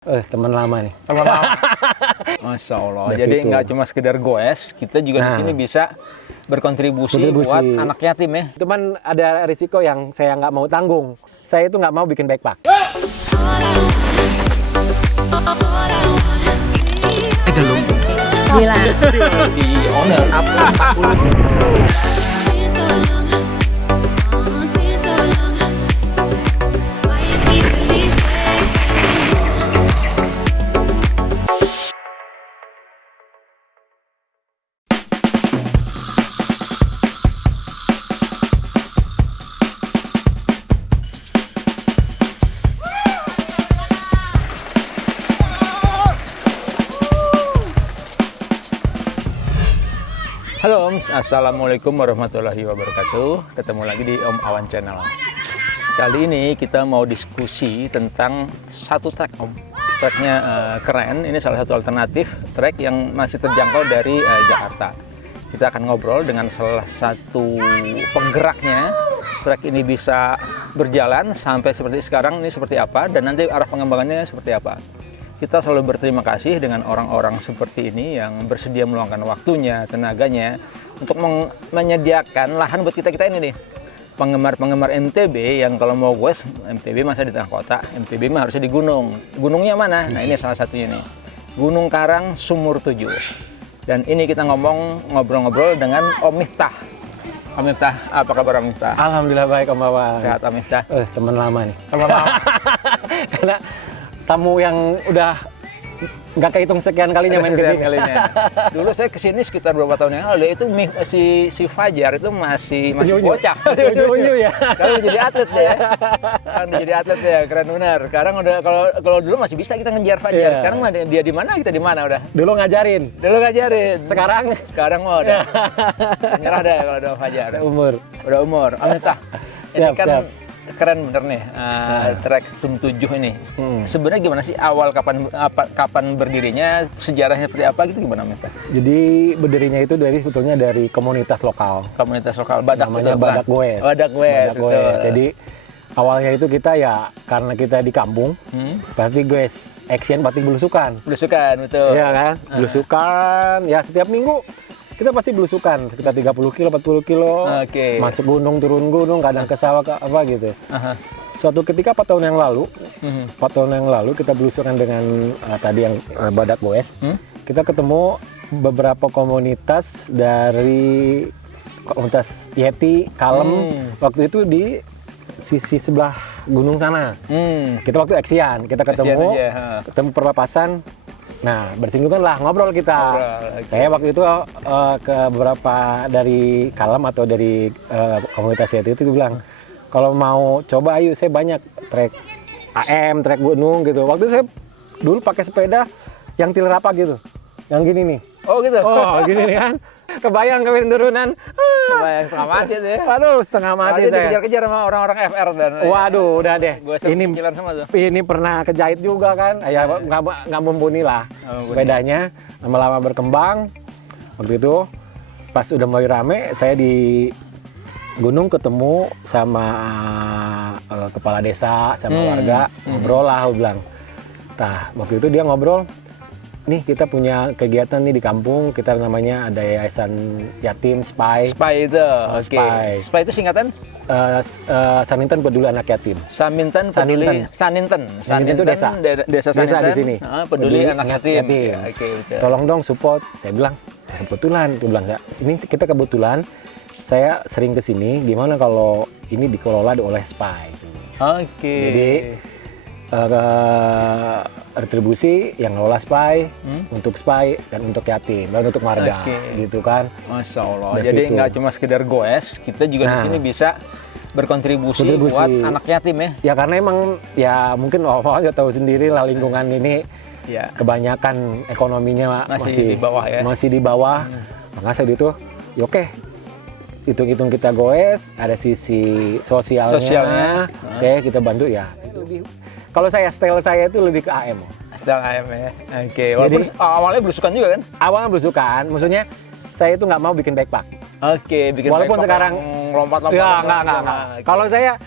Teman lama nih. Teman lama. Masya Allah. Jadi nggak cuma sekedar goes, kita juga di sini bisa berkontribusi buat anak yatim ya. Cuman ada risiko yang saya nggak mau tanggung. Saya itu nggak mau bikin backpack. Gila. Di owner apa 40. Halo Om, Assalamualaikum warahmatullahi wabarakatuh. Ketemu lagi di Om Awan Channel. Kali ini kita mau diskusi tentang satu trek Om. Treknya keren, ini salah satu alternatif trek yang masih terjangkau dari Jakarta. Kita akan ngobrol dengan salah satu penggeraknya. Trek ini bisa berjalan sampai seperti sekarang, ini seperti apa, dan nanti arah pengembangannya seperti apa. Kita selalu berterima kasih dengan orang-orang seperti ini yang bersedia meluangkan waktunya, tenaganya untuk menyediakan lahan buat kita ini nih. Penggemar-penggemar MTB yang kalau mau goes, MTB masa di tengah kota, MTB mah harusnya di gunung. Gunungnya mana? Nah ini salah satunya nih. Gunung Karang Sumur 7. Dan ini kita ngobrol-ngobrol dengan Om Miftah. Om Miftah, apa kabar Om Miftah? Alhamdulillah baik Om Awan. Sehat Om Miftah? Teman lama nih. Teman lama. Karena tamu yang udah nggak kehitung sekian kalinya main gede. Dulu saya kesini sekitar beberapa tahun yang lalu, itu si Fajar itu masih bocah. Unyu ya. Kalau jadi atlet ya. Kan jadi atlet ya, keren benar. Sekarang udah kalau dulu masih bisa kita ngejar Fajar. Sekarang mah dia di mana, kita di mana udah. Dulu ngajarin. Sekarang mah udah. Nyerah deh kalau udah Fajar. Udah umur. Amitah. Ini kan keren bener nih, trek Sum 7 ini. Sebenarnya gimana sih awal kapan berdirinya, sejarahnya seperti apa gitu, gimana Mas? Jadi berdirinya itu sebetulnya dari komunitas lokal. Komunitas lokal Badak, namanya Badak Goes. Badak Goes. Jadi awalnya itu kita ya karena kita di kampung, berarti goes action, berarti belusukan. Belusukan, betul. Iya kan? Belusukan, ya setiap minggu kita pasti belusukan, sekitar 30 kilo, 40 kilo, masuk gunung, turun gunung, kadang ke sawah, ke apa gitu. Suatu ketika 4 tahun yang lalu, 4 tahun yang lalu kita belusukan dengan tadi yang Badak Goes, kita ketemu beberapa komunitas dari komunitas Yeti, Kalem, waktu itu di sisi sebelah gunung sana. Kita waktu aksian, kita ketemu perpapasan. Nah, bersinggungan lah, ngobrol kita. Saya waktu itu ke beberapa dari Kalem atau dari komunitas itu bilang, kalau mau coba ayo, saya banyak trek AM, trek gunung gitu. Waktu itu saya dulu pakai sepeda yang tiler apa gitu, yang gini nih. Oh gitu? Oh gini nih kan. Kebayang kawin turunan. Kebayang setengah mati tuh ya. Waduh, setengah mati saya. Dikejar-kejar sama orang-orang FR dan. Waduh, udah deh. Ini pernah kejahit juga kan. Ya nggak mumpuni lah. Sepedanya lama-lama berkembang. Waktu itu pas udah mulai rame, saya di gunung ketemu sama kepala desa, sama warga, ngobrol lah, aku bilang. Nah, waktu itu dia ngobrol, nih kita punya kegiatan nih di kampung, kita namanya ada yayasan yatim SPAI. SPAI itu, SPAI itu singkatan? Saninten Peduli Anak Yatim. Saninten itu desa di sini. Peduli anak yatim. Tolong dong support. Saya bilang, kebetulan. Dia bilang, ini kita kebetulan. Saya sering ke sini. Gimana kalau ini dikelola oleh SPAI? Jadi retribusi yang ngelola SPAI untuk SPAI dan untuk yatim dan untuk warga, gitu kan. Masya Allah. Jadi nggak cuma sekedar goes, kita juga di sini bisa berkontribusi buat anak yatim ya. Ya karena emang ya mungkin awalnya tahu sendiri lah, lingkungan ini kebanyakan ekonominya masih di bawah ya. Masih di bawah. Maka saya itu, ya oke. Hitung-hitung kita goes, ada sisi sosialnya. Oke, kita bantu ya. Kalau style saya itu lebih ke AM. Style AM ya. Walaupun awalnya belusukan juga kan? Awalnya belusukan, maksudnya saya itu nggak mau bikin backpack. Bikin walaupun backpack sekarang lompat-lompat. Ya, nggak. Kalau saya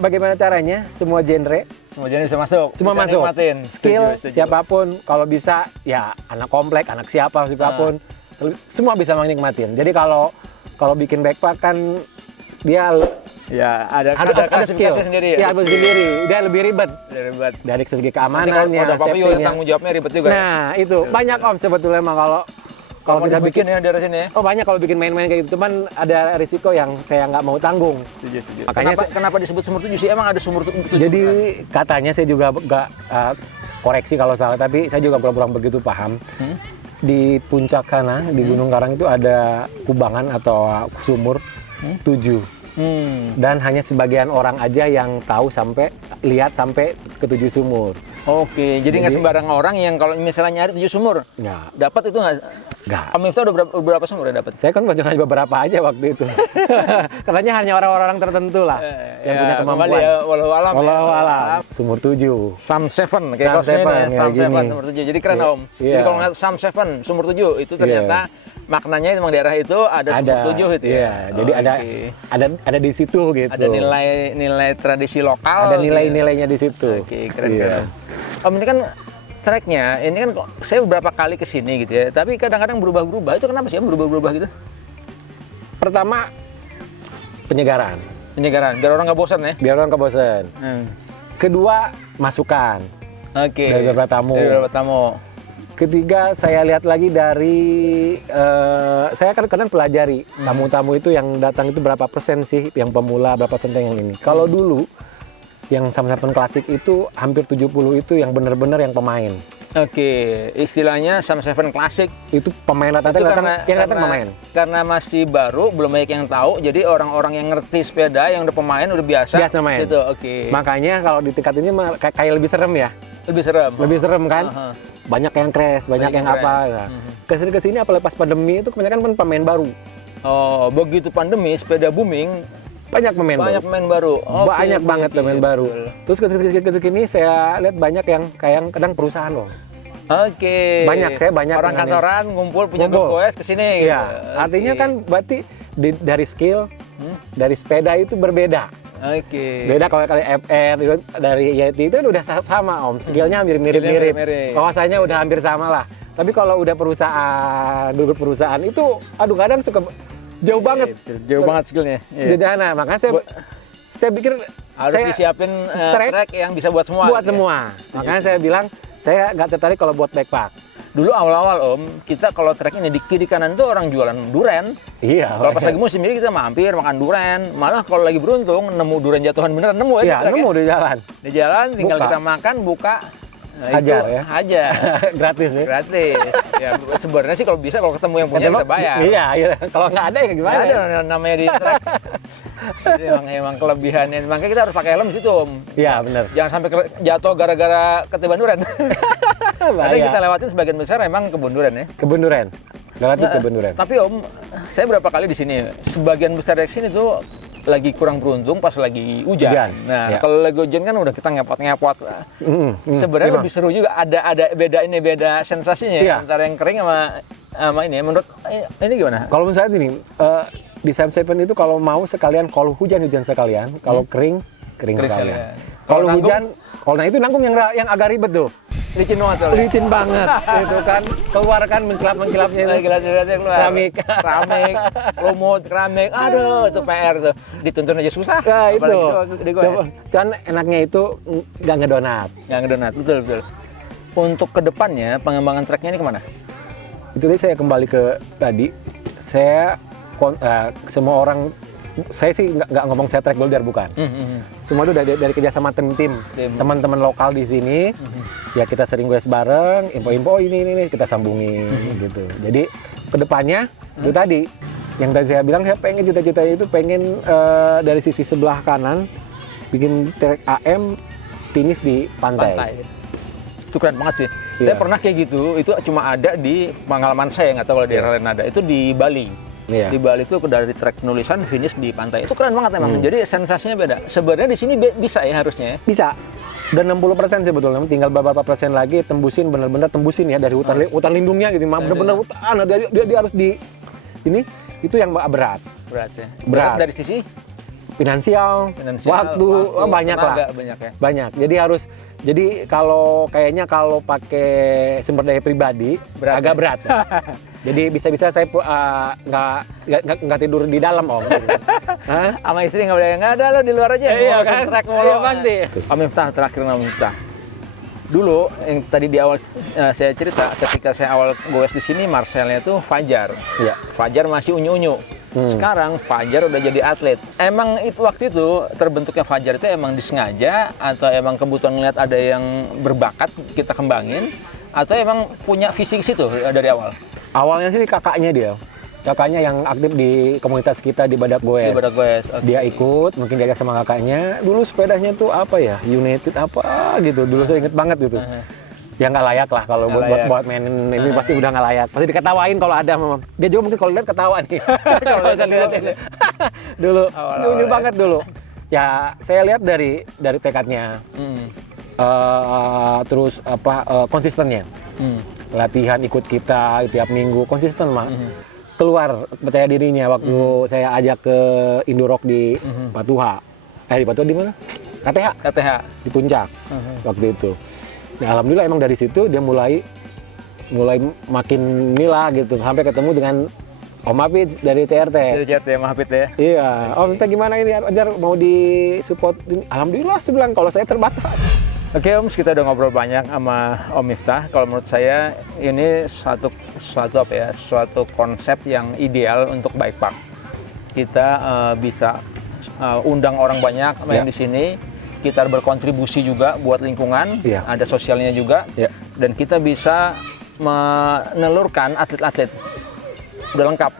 bagaimana caranya semua genre Semua jenis bisa masuk. Semua bisa masuk. nikmatin. Skill Setuju. siapapun, kalau bisa ya anak komplek, anak siapapun, semua bisa menikmatin. Jadi kalau bikin backpack kan dia Ya, ada skill klasifikasi sendiri ya. Iya, sendiri. Dia lebih ribet. Ribet. Dari segi Nanti keamanannya, kalau ada apa-apa juga safety-nya. tanggung jawabnya ribet juga. Nah, itu banyak Om sebetulnya emang kalau kita bikin ya dari sini ya. Oh banyak kalau bikin main-main kayak gitu, cuman ada risiko yang saya nggak mau tanggung. Setuju. Makanya Kenapa disebut sumur 7 sih? Emang ada sumur 7? Jadi katanya saya juga nggak koreksi kalau salah, tapi saya juga kurang begitu paham. Di puncak sana, di Gunung Karang itu ada kubangan atau sumur 7. Dan hanya sebagian orang aja yang tahu lihat sampai ke 7 sumur. Oke, jadi nggak sembarang orang yang kalau misalnya nyari 7 sumur, dapat itu nggak? Om Miftah udah berapa sumur ya dapat? Saya kan hanya beberapa aja waktu itu. Katanya hanya orang-orang tertentu lah yang punya kemampuan. Ya, walau alam. Sumur 7. Sam 7 kayak Sam 7, Sam 7 gini. sumur 7. Jadi keren Om. Jadi kalau ngeliat Sam 7 sumur 7 itu ternyata maknanya memang daerah itu ada sumur 7 gitu ya. Iya, jadi ada di situ gitu. Ada nilai tradisi lokal. Ada nilai-nilainya di situ. Oke, keren. Om, ini kan treknya, ini kan saya beberapa kali kesini gitu ya, tapi kadang-kadang berubah-berubah. Itu kenapa sih Om berubah-berubah gitu? Pertama, penyegaran, biar orang nggak bosan ya. Biar orang nggak bosan. Kedua, masukan. Oke. Dari beberapa tamu. Ketiga, saya lihat lagi dari saya kadang pelajari tamu-tamu itu yang datang itu berapa persen sih yang pemula, berapa persen yang ini. Kalau dulu yang Sam 7 klasik itu hampir 70 itu yang benar-benar yang pemain. Oke, istilahnya Sam 7 klasik itu pemain yang datang pemain. Karena masih baru, belum banyak yang tahu, jadi orang-orang yang ngerti sepeda, yang udah pemain, udah biasa main. Gitu, oke. Makanya kalau di tingkat ini kayak lebih serem ya. Lebih serem Kan? Banyak yang crash, banyak yang apa. Nah, kesini apalagi pas pandemi itu kebanyakan pemain baru. Oh, begitu pandemi sepeda booming, banyak pemain baru. Banyak banget pemain baru. Terus kesini saya lihat banyak yang kayak kadang perusahaan loh. Oke. Banyak orang kantoran ngumpul punya grup OS kesini. Iya. Artinya kan berarti dari skill dari sepeda itu berbeda. Beda kalau FR dari Yeti itu udah sama Om. Skillnya hampir mirip-mirip. Kawasannya udah hampir sama lah. Tapi kalau udah duduk perusahaan itu kadang suka jauh banget skillnya. Sederhana. Makanya saya pikir harus disiapin trek yang bisa buat semua. Makanya saya bilang saya nggak tertarik kalau buat backpack. Dulu awal-awal Om, kita kalau trek ini di kiri kanan tuh orang jualan duren. Iya. Kalau pas lagi musim ini kita mampir makan duren. Malah kalau lagi beruntung nemu duren jatuhan beneran nemu ya. Iya, nemu di jalan. Di jalan tinggal kita makan, buka. Hajar ya. Hajar. Gratis ya. Gratis. Ya sebenarnya sih kalau bisa kalau ketemu yang punya kita bayar. Iya. Kalau nggak ada ya gimana? Nggak ada namanya di trek. Emang kelebihannya. Makanya kita harus pakai helm di situ Om. Iya benar. Jangan sampai jatuh gara-gara ketiban duren. Karena kita lewatin sebagian besar emang kebun duren ya. Kebun duren. Lewatin kebun duren. Tapi Om, saya berapa kali di sini. Sebagian besar dari sini tuh lagi kurang beruntung pas lagi hujan. Nah, kalau lagi hujan kan udah kita ngepot-ngepot. Sebenarnya lebih seru juga. Ada beda sensasinya antara yang kering sama ini. Menurut ini gimana? Kalau menurut saya ini di Sam 7 itu kalau mau sekalian, kalau hujan sekalian, kalau kering sekalian. Kalau hujan, kalau itu nanggung yang agak ribet tuh. Licin banget. Licin banget itu kan. Keluarkan mencilap-mencilapnya itu. Keramik, keramik. Aduh, itu PR tuh. Dituntun aja susah. Nah, itu. Cuman enaknya itu nggak ngedonat. Betul. Untuk kedepannya pengembangan treknya ini kemana? Itu tadi saya kembali ke tadi. Semua orang, saya sih nggak ngomong saya track builder, bukan. Semua itu dari kerjasama tim teman-teman lokal di sini. Ya kita sering goes bareng, info-info ini kita sambungin gitu. Jadi kedepannya itu tadi yang tadi saya bilang, saya pengen cita-cita itu pengen dari sisi sebelah kanan bikin trek AM finish di pantai. Itu keren banget sih. Saya pernah kayak gitu. Itu cuma ada di pengalaman saya, nggak tahu kalau di daerah lain ada. Itu di Bali. Di Bali itu dari trek nulisan finish di pantai. Itu keren banget emang. Jadi sensasinya beda. Sebenarnya di sini bisa ya harusnya. Bisa. Dan 60% sebetulnya, tinggal beberapa persen lagi benar-benar tembusin ya dari hutan lindungnya gitu. Benar-benar hutan. Dia harus di ini itu yang berat. Berat ya. Berat dari sisi finansial, waktu, banyak lah. Banyak ya. Banyak. Jadi kayaknya kalau pakai sumber daya pribadi agak berat. Jadi bisa-bisa saya nggak tidur di dalam Om. Sama istri nggak ada lo di luar aja. Iya kan? Iya pasti. Om Miftah, terakhir Om Miftah. Dulu yang tadi di awal saya cerita, ketika saya awal goes di sini, Marcelnya tuh Fajar. Iya. Fajar masih unyu-unyu. Sekarang Fajar udah jadi atlet. Emang itu waktu itu terbentuknya Fajar itu emang disengaja atau emang kebutuhan ngeliat ada yang berbakat kita kembangin, atau emang punya visi ke situ dari awal? Awalnya sih kakaknya dia. Kakaknya yang aktif di komunitas kita di Badak Goes. Di Badak Goes. Okay. Dia ikut, mungkin diajak sama kakaknya. Dulu sepedanya tuh apa ya? United apa gitu. Dulu saya inget banget gitu. Ya nggak layak lah kalau buat main ini pasti udah nggak layak. Pasti diketawain kalau ada memang. Dia juga mungkin kalau lihat ketawa nih. Kalau saya lihat dulu, lucu banget dulu. Ya saya lihat dari tekadnya, terus konsistennya, latihan ikut kita tiap minggu konsisten mah. Keluar percaya dirinya waktu saya ajak ke Indorock di Patuha. Di Patuha di mana? KTH. Di Puncak waktu itu. Nah, alhamdulillah emang dari situ dia mulai makin nila gitu, sampai ketemu dengan Om Hafid dari CRT. Dari CRT Om Hafid ya? Iya. Om kita gimana ini Ajar mau disupport? Alhamdulillah saya bilang kalau saya terbatas. Oke Om, kita udah ngobrol banyak sama Om Miftah. Kalau menurut saya ini suatu konsep yang ideal untuk bike park. Kita bisa undang orang banyak main di sini. Kita berkontribusi juga buat lingkungan, ada sosialnya juga, dan kita bisa menelurkan atlet-atlet. Udah lengkap.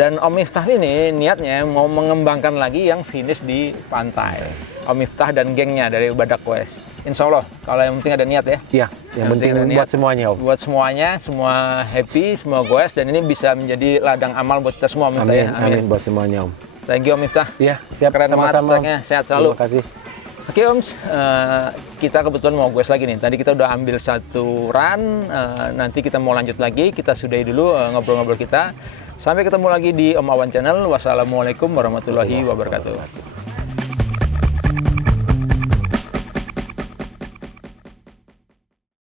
Dan Om Miftah ini niatnya mau mengembangkan lagi yang finish di pantai. Om Miftah dan gengnya dari Badak Goes. Insya Allah, kalau yang penting ada niat ya. Iya, yang penting buat semuanya Om. Buat semuanya, semua happy, semua goes, dan ini bisa menjadi ladang amal buat kita semua. Om Amin, amin buat semuanya Om. Thank you Om Miftah. Iya, siap. Keren banget tracknya, sehat selalu. Terima kasih. Oke Om, kita kebetulan mau goes lagi nih. Tadi kita udah ambil satu run, nanti kita mau lanjut lagi. Kita sudahi dulu ngobrol-ngobrol kita. Sampai ketemu lagi di Om Awan Channel. Wassalamualaikum warahmatullahi wabarakatuh.